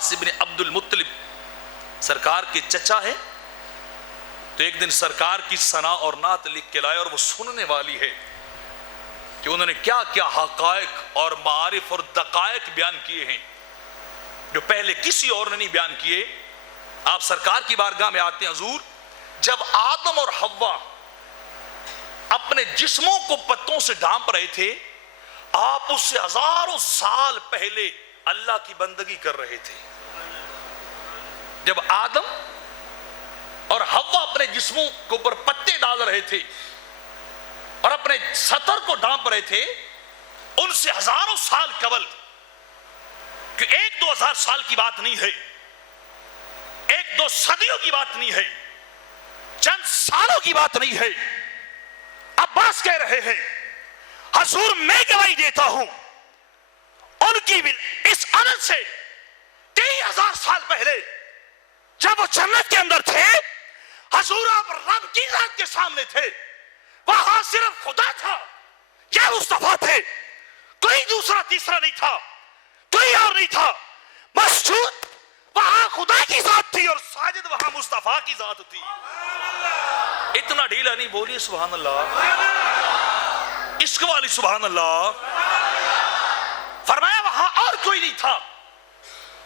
عباس ابن عبد المطلب سرکار کے چچا ہے. تو ایک دن سرکار کی ثنا اور نعت لکھ کے لائے اور وہ سننے والی ہے کہ انہوں نے کیا کیا حقائق اور معارف اور دقائق بیان کیے ہیں جو پہلے کسی اور نے نہیں بیان کیے. آپ سرکار کی بارگاہ میں آتے ہیں. حضور جب آدم اور حوا اپنے جسموں کو پتوں سے ڈھانپ رہے تھے آپ اس سے ہزاروں سال پہلے اللہ کی بندگی کر رہے تھے. جب آدم اور حوا اپنے جسموں کے اوپر پتے ڈال رہے تھے اور اپنے سطر کو ڈھانپ رہے تھے ان سے ہزاروں سال قبل، کہ 1-2 ہزار سال کی بات نہیں ہے، 1-2 صدیوں کی بات نہیں ہے، چند سالوں کی بات نہیں ہے. عباس کہہ رہے ہیں حضور میں گواہی دیتا ہوں ان کی بھی اس عدد سے 30,000 سال پہلے جب وہ جنت کے اندر تھے حضور آپ رب کی ذات کے سامنے تھے، وہاں صرف خدا تھا یا مصطفیٰ تھے، کوئی دوسرا تیسرا نہیں تھا، کوئی اور نہیں تھا. مسجود وہاں خدا کی ذات تھی اور ساجد وہاں مصطفیٰ کی ذات تھی. اتنا ڈھیلا نہیں بولیے سبحان اللہ، عشق والی سبحان اللہ. فرمایا وہاں اور کوئی نہیں تھا،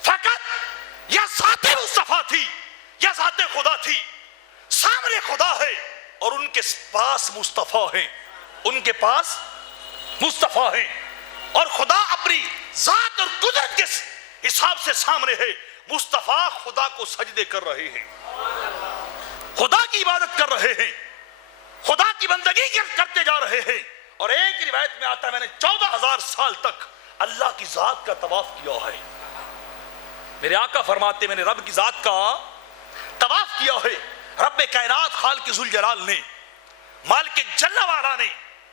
فقط یا ذات مصطفیٰ تھی یا ذات خدا تھی. سامنے خدا ہے اور ان کے پاس مصطفیٰ ہیں، ان کے پاس مصطفیٰ ہیں، اور خدا اپنی ذات اور قدرت کے حساب سے سامنے ہے. مصطفیٰ خدا کو سجدے کر رہے ہیں، خدا کی عبادت کر رہے ہیں، خدا کی بندگی کرتے جا رہے ہیں. اور ایک روایت میں آتا ہے میں نے 14,000 سال تک اللہ کی ذات کا طواف کیا ہے. میرے آقا فرماتے میں نے رب کی ذات کا طواف کیا ہے. رب کائنات خالق ذوالجلال نے، مالک جل وعلا نے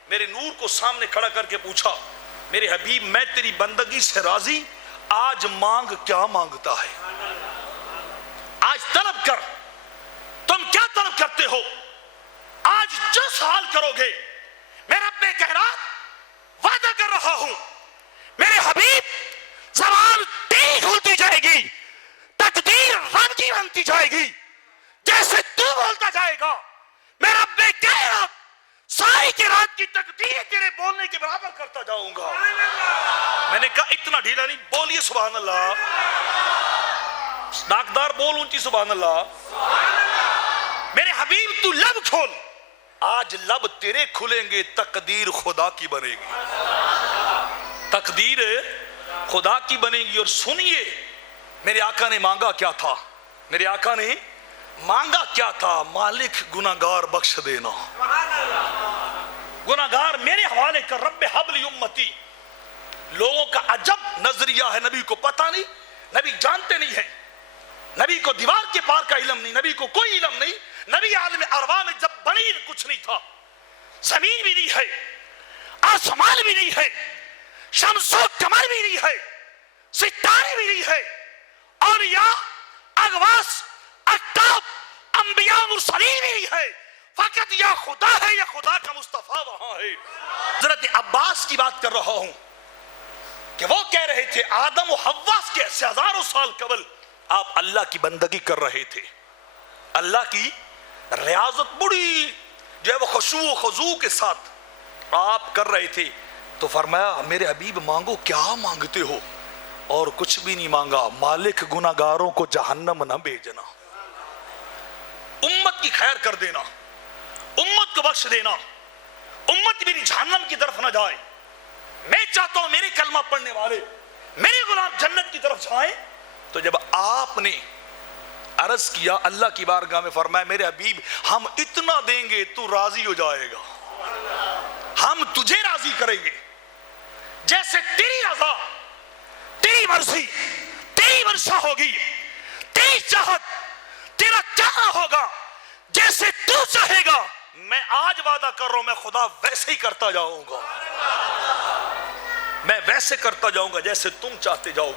میرے نور کو سامنے کھڑا کر کے پوچھا میرے حبیب میں تیری بندگی سے راضی، آج مانگ کیا مانگتا ہے؟ آج طلب کر، تم کیا طلب کرتے ہو؟ آج جو سوال کرو گے میں رب کائنات وعدہ کر رہا ہوں میرے حبیب زبان تیری کھلتی جائے گی، تقدیر رب کی بنتی جائے گی. جیسے تو بولتا جائے گا میں رب کائنات ساری کی رات کی تقدیر تیرے بولنے کے برابر کرتا جاؤں گا. میں نے کہا اتنا ڈھیلا نہیں بولیے سبحان اللہ، ناکدار بول اونچی سبحان اللہ. میرے حبیب تو لب کھول، آج لب تیرے کھلیں گے تقدیر خدا کی بنے گی، تقدیر خدا کی بنے گی. اور سنیے میرے آقا نے مانگا کیا تھا؟ میرے آقا نے مانگا کیا تھا؟ مالک گناہگار بخش دینا، گناہگار میرے حوالے کر، رب حب لی امتی. لوگوں کا عجب نظریہ ہے، نبی کو پتہ نہیں، نبی جانتے نہیں ہیں، نبی کو دیوار کے پار کا علم نہیں، نبی کو کوئی علم نہیں. نبی عالم ارواح میں جب بنی کچھ نہیں تھا، زمین بھی نہیں ہے، آسمان بھی نہیں ہے، شمس و قمر بھی نہیں ہے، ستارے بھی نہیں ہے، اولیاء اغواس اقطاب انبیاء مرسلین بھی نہیں ہے. فقط یا خدا ہے یا خدا کا مصطفیٰ وہاں ہے. حضرت عباس کی بات کر رہا ہوں کہ وہ کہہ رہے تھے آدم و حوا کے سے ہزاروں سال قبل آپ اللہ کی بندگی کر رہے تھے، اللہ کی ریاضت بڑی جو ہے وہ خشوع و خضوع کے ساتھ آپ کر رہے تھے. تو فرمایا میرے حبیب مانگو کیا مانگتے ہو؟ اور کچھ بھی نہیں مانگا، مالک گناہگاروں کو جہنم نہ بھیجنا، امت کی خیر کر دینا، امت کو بخش دینا، امت میری جہنم کی طرف نہ جائے. میں چاہتا ہوں میرے کلمہ پڑھنے والے میرے غلام جنت کی طرف جائیں. تو جب آپ نے عرض کیا اللہ کی بارگاہ میں، فرمایا میرے حبیب ہم اتنا دیں گے تو راضی ہو جائے گا، ہم تجھے راضی کریں گے جیسے تیری رضا، تیری مرضی، تیری منشا ہوگی، تیری چاہت، تیرا چاہنا ہوگا، جیسے تو چاہے گا. میں آج وعدہ کر رہا ہوں میں خدا ویسے ہی کرتا جاؤں گا، میں ویسے کرتا جاؤں گا جیسے تم چاہتے جاؤ گے.